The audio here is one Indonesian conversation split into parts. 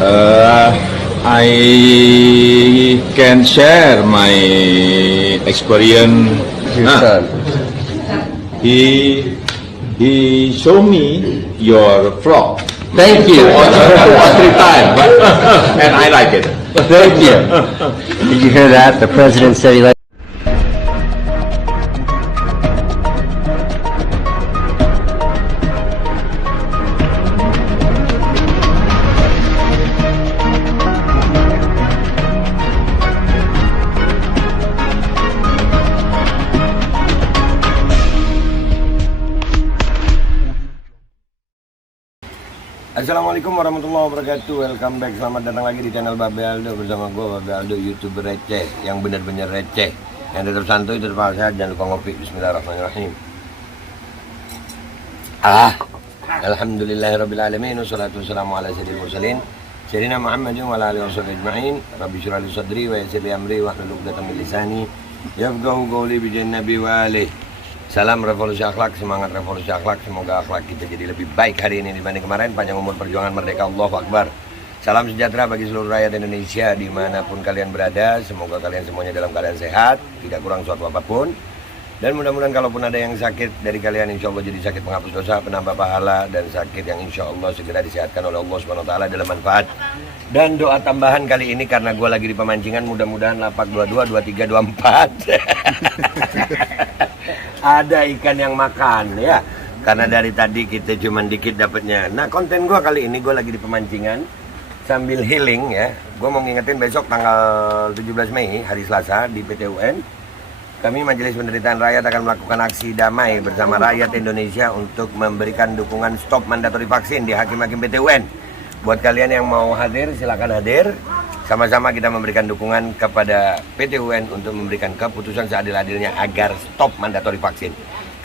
I can share my experience. He show me your vlog. Thank you. Two or three times, and I like it. Thank you. Did you hear that? The president said he liked. Assalamualaikum warahmatullahi wabarakatuh. Welcome back, selamat datang lagi di channel Babe Aldo. Bersama gue Babe Aldo, YouTuber receh, yang benar-benar receh, yang tetap santuy, tetap sehat, jangan lupa ngopi. Bismillahirrahmanirrahim. Alhamdulillahirrabbilalamin. Wassalatu wassalamu ala sayyidil mursalin Sayyidina Muhammadin wa ala alihi washabihi ajma'in. Rabbi shrah li sadri wa yassir li amri wahlul 'uqdatam min lisani yafqahu qawli bi jannabi wa alihi. Salam revolusi akhlak, semangat revolusi akhlak. Semoga akhlak kita jadi lebih baik hari ini dibanding kemarin. Panjang umur, perjuangan, merdeka, Allahu Akbar. Salam sejahtera bagi seluruh rakyat Indonesia dimanapun kalian berada. Semoga kalian semuanya dalam keadaan sehat, tidak kurang suatu apapun. Dan mudah-mudahan kalaupun ada yang sakit dari kalian, insya Allah jadi sakit penghapus dosa, penambah pahala, dan sakit yang insya Allah segera disehatkan oleh Allah Subhanahu Wa Taala dalam manfaat. Dan doa tambahan kali ini karena gue lagi di pemancingan, mudah-mudahan lapak 22, 23, 24 ada ikan yang makan ya, karena dari tadi kita cuman dikit dapatnya. Nah, konten gue kali ini gue lagi di pemancingan sambil healing ya. Gue mau ngingetin besok tanggal 17 Mei hari Selasa di PT UN, kami Majelis Penderitaan Rakyat akan melakukan aksi damai bersama rakyat Indonesia untuk memberikan dukungan stop mandatori vaksin di hakim-hakim PT UN. Buat kalian yang mau hadir silakan hadir. Sama-sama kita memberikan dukungan kepada PT UN untuk memberikan keputusan seadil-adilnya agar stop mandatori vaksin.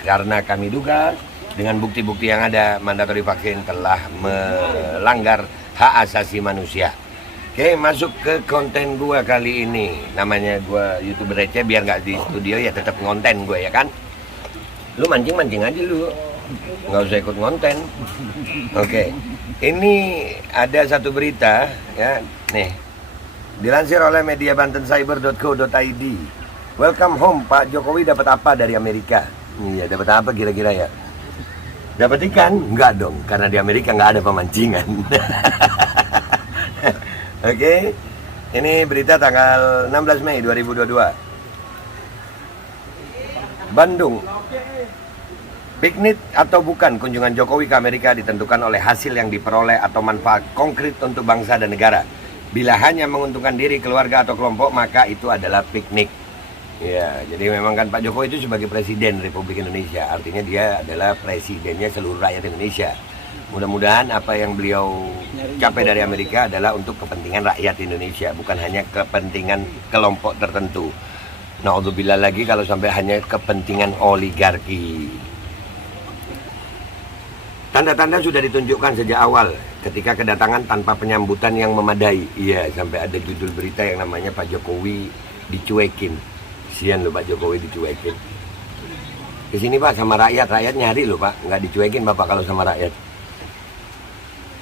Karena kami duga dengan bukti-bukti yang ada, mandatori vaksin telah melanggar hak asasi manusia. Oke, masuk ke konten gua kali ini. Namanya gua YouTuber receh, biar nggak di studio ya tetap ngonten gue ya kan. Lu mancing-mancing aja lu, nggak usah ikut ngonten. Oke, ini ada satu berita ya, nih. Dilansir oleh media bantencyber.co.id. Welcome home, Pak Jokowi dapat apa dari Amerika? Iya, dapat apa kira-kira ya? Dapat ikan? Enggak dong, karena di Amerika nggak ada pemancingan. Oke, ini berita tanggal 16 Mei 2022. Bandung. Piknik atau bukan kunjungan Jokowi ke Amerika ditentukan oleh hasil yang diperoleh atau manfaat konkret untuk bangsa dan negara. Bila hanya menguntungkan diri, keluarga, atau kelompok, maka itu adalah piknik. Ya, jadi memang kan Pak Jokowi itu sebagai Presiden Republik Indonesia, artinya dia adalah presidennya seluruh rakyat Indonesia. Mudah-mudahan apa yang beliau capai dari Amerika adalah untuk kepentingan rakyat Indonesia, bukan hanya kepentingan kelompok tertentu. Na'udzubillah lagi kalau sampai hanya kepentingan oligarki. Tanda-tanda sudah ditunjukkan sejak awal ketika kedatangan tanpa penyambutan yang memadai. Iya, sampai ada judul berita yang namanya Pak Jokowi dicuekin. Sian loh Pak Jokowi dicuekin. Kesini Pak sama rakyat, rakyat nyari loh Pak, nggak dicuekin Bapak kalau sama rakyat.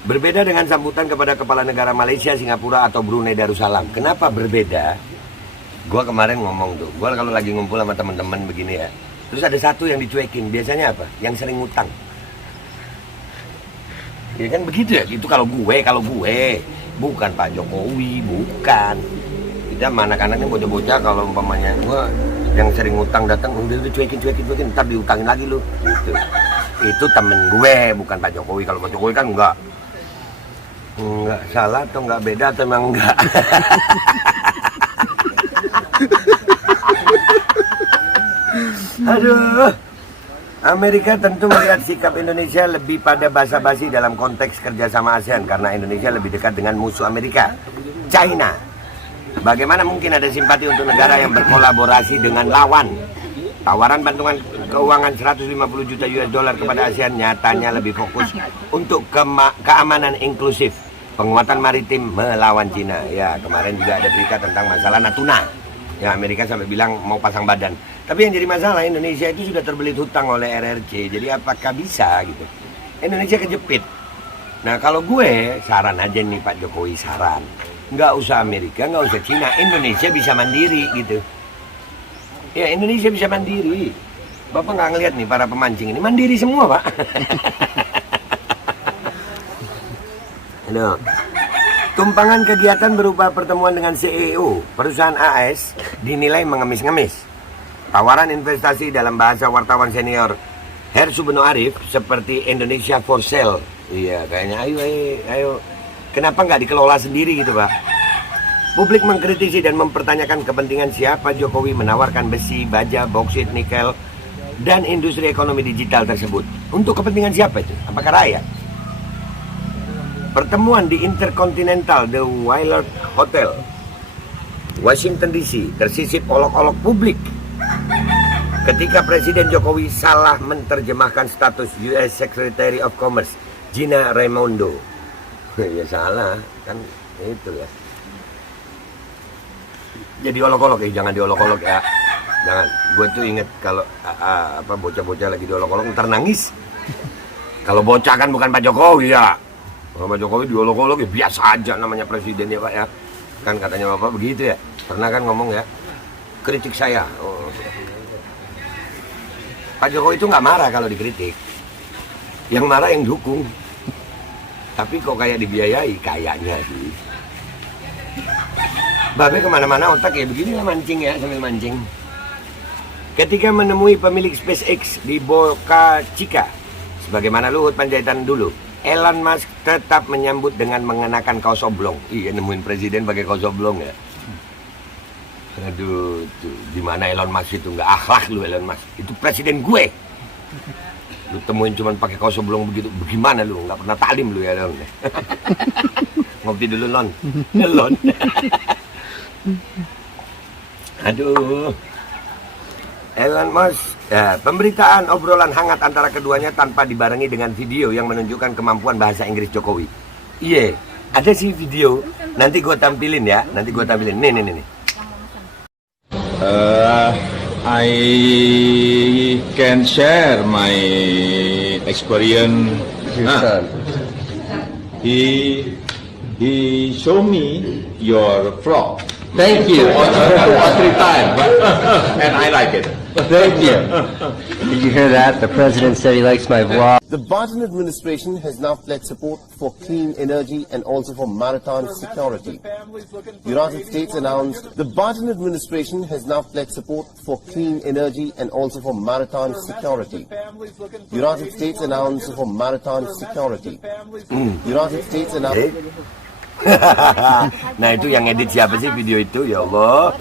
Berbeda dengan sambutan kepada kepala negara Malaysia, Singapura, atau Brunei Darussalam. Kenapa berbeda? Gua kemarin ngomong tuh, gua kalau lagi ngumpul sama teman-teman begini ya, terus ada satu yang dicuekin. Biasanya apa? Yang sering ngutang. Ya kan begitu ya, itu kalau gue bukan Pak Jokowi, bukan. Kita mana anak-anaknya bocah-bocah, kalau umpamanya gue yang sering ngutang datang, udah cuekin, ntar diutangin lagi lu. Itu temen gue, bukan Pak Jokowi. Kalau Pak Jokowi kan enggak salah atau enggak beda atau emang enggak. Aduh. Amerika tentu melihat sikap Indonesia lebih pada basa-basi dalam konteks kerjasama ASEAN karena Indonesia lebih dekat dengan musuh Amerika, China. Bagaimana mungkin ada simpati untuk negara yang berkolaborasi dengan lawan? Tawaran bantuan keuangan 150 juta US dollar kepada ASEAN nyatanya lebih fokus untuk keamanan inklusif, penguatan maritim melawan China. Ya, kemarin juga ada berita tentang masalah Natuna. Ya, Amerika sampai bilang mau pasang badan. Tapi yang jadi masalah, Indonesia itu sudah terbelit hutang oleh RRC. Jadi apakah bisa gitu? Indonesia kejepit. Nah kalau gue saran aja nih Pak Jokowi, saran, nggak usah Amerika, nggak usah Cina, Indonesia bisa mandiri gitu. Ya Indonesia bisa mandiri. Bapak nggak ngeliat nih para pemancing ini mandiri semua Pak. Aduh. Tumpangan kegiatan berupa pertemuan dengan CEO perusahaan AS dinilai mengemis-ngemis. Tawaran investasi dalam bahasa wartawan senior Her Subeno Arif seperti Indonesia for sale. Iya kayaknya ayo. Kenapa nggak dikelola sendiri gitu Pak? Publik mengkritisi dan mempertanyakan kepentingan siapa Jokowi menawarkan besi, baja, bauksit, nikel, dan industri ekonomi digital tersebut. Untuk kepentingan siapa itu? Apakah rakyat? Pertemuan di Intercontinental The Willard Hotel, Washington DC, tersisip olok-olok publik ketika Presiden Jokowi salah menerjemahkan status US Secretary of Commerce Gina Raimondo. Ya salah, kan itu ya. Jadi olok-olok jangan diolok-olok ya. Jangan. Gue tuh inget kalau bocah-bocah lagi diolok-olok ntar nangis. Kalau bocah kan bukan Pak Jokowi ya. Kalau Pak Jokowi diolok-olok ya biasa aja, namanya presiden ya Pak ya. Kan katanya Bapak begitu ya. Pernah kan ngomong ya, kritik saya. Oh. Pak Jokowi itu nggak marah kalau dikritik. Yang marah yang dukung. Tapi kok kayak dibiayai, kayaknya sih. Babe kemana-mana otak ya begini lah, mancing ya, sambil mancing. Ketika menemui pemilik SpaceX di Boca Chica, sebagaimana Luhut Panjaitan dulu, Elon Musk tetap menyambut dengan mengenakan kaos oblong. Iya, nemuin presiden pakai kaos oblong ya. Aduh, tuh, di mana Elon Musk itu nggak akhlak lu Elon Musk. Itu presiden gue. Lu temuin cuman pakai kaos oblong begitu, bagaimana lu? Nggak pernah talim lu ya Elon. Ngopi dulu Lon. Elon. Aduh. Elon Musk. Ya, pemberitaan obrolan hangat antara keduanya tanpa dibarengi dengan video yang menunjukkan kemampuan bahasa Inggris Jokowi. Iya, ada sih video. Nanti gue tampilin ya. Nih. I can share my experience. He show me your vlog. Thank you. 3 times, and I like it. Thank you. Did you hear that? The president said he likes my vlog. The Biden administration has now pledged support for clean energy and also for maritime security. United States announced the Biden administration has now pledged support for clean energy and also for maritime security. United States announced for maritime security. United States announced. Nah itu yang edit siapa sih video itu? Ya Allah.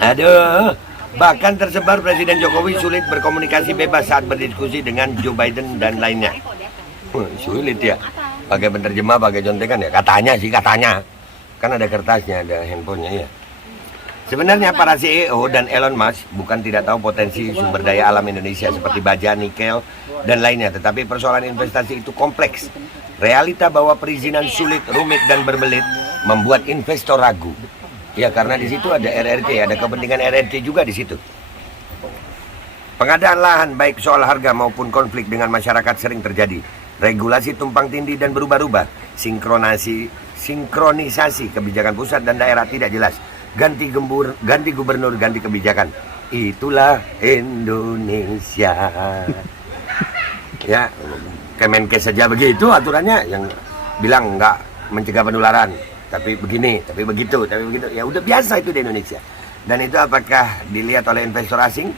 Aduh. Bahkan tersebar Presiden Jokowi sulit berkomunikasi bebas saat berdiskusi dengan Joe Biden dan lainnya. Sulit ya. Pakai penerjemah, pakai contekan ya. Katanya. Kan ada kertasnya, ada handphonenya ya. Sebenarnya para CEO dan Elon Musk bukan tidak tahu potensi sumber daya alam Indonesia seperti baja, nikel, dan lainnya. Tetapi persoalan investasi itu kompleks. Realita bahwa perizinan sulit, rumit, dan berbelit membuat investor ragu. Ya karena di situ ada RRT, ada kepentingan RRT juga di situ. Pengadaan lahan baik soal harga maupun konflik dengan masyarakat sering terjadi. Regulasi tumpang tindih dan berubah-ubah. Sinkronisasi kebijakan pusat dan daerah tidak jelas. Ganti gubernur, ganti kebijakan. Itulah Indonesia. Ya, Kemenkes saja begitu aturannya, yang bilang nggak mencegah penularan. Tapi begini, tapi begitu. Ya udah biasa itu di Indonesia. Dan itu apakah dilihat oleh investor asing?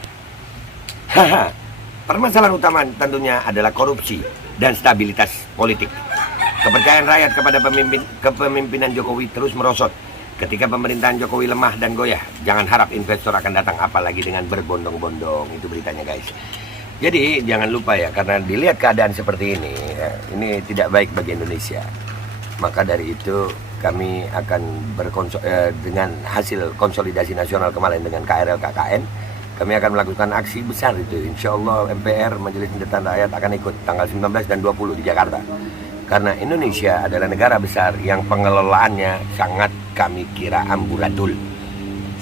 Permasalahan utama tentunya adalah korupsi dan stabilitas politik. Kepercayaan rakyat kepada kepemimpinan Jokowi terus merosot. Ketika pemerintahan Jokowi lemah dan goyah, jangan harap investor akan datang, apalagi dengan berbondong-bondong. Itu beritanya guys. Jadi jangan lupa ya, karena dilihat keadaan seperti ini, ya, ini tidak baik bagi Indonesia. Maka dari itu kami akan dengan hasil konsolidasi nasional kemarin dengan KRL KKN, kami akan melakukan aksi besar itu. Insya Allah MPR, Majelis Permusyawaratan Rakyat akan ikut tanggal 19 dan 20 di Jakarta. Karena Indonesia adalah negara besar yang pengelolaannya sangat kami kira amburadul.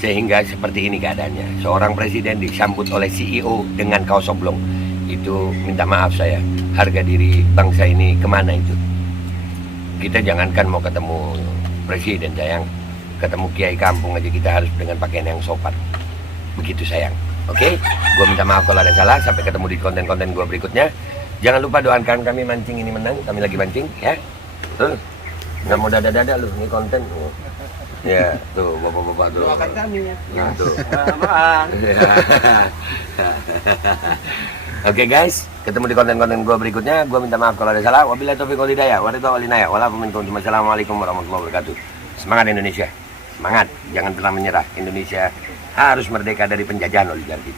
Sehingga seperti ini keadaannya. Seorang presiden disambut oleh CEO dengan kaos oblong. Itu minta maaf saya. Harga diri bangsa ini kemana itu? Kita jangankan mau ketemu presiden sayang, ketemu kiai kampung aja kita harus dengan pakaian yang sopan. Begitu sayang. Oke, gue minta maaf kalau ada salah. Sampai ketemu di konten-konten gue berikutnya. Jangan lupa doakan kami mancing ini menang. Kami lagi mancing ya. Tuh, nggak mau dada-dada lu, ini konten. Ya, tuh bapak-bapak tuh. Doakan kami ya. Nah, tuh. Maaf. Oke guys, ketemu di konten-konten gue berikutnya. Gue minta maaf kalau ada salah. Wabillahi taufiq wal hidayah. Wassalamualaikum warahmatullahi wabarakatuh. Semangat Indonesia. Semangat, jangan pernah menyerah. Indonesia harus merdeka dari penjajahan oligarki.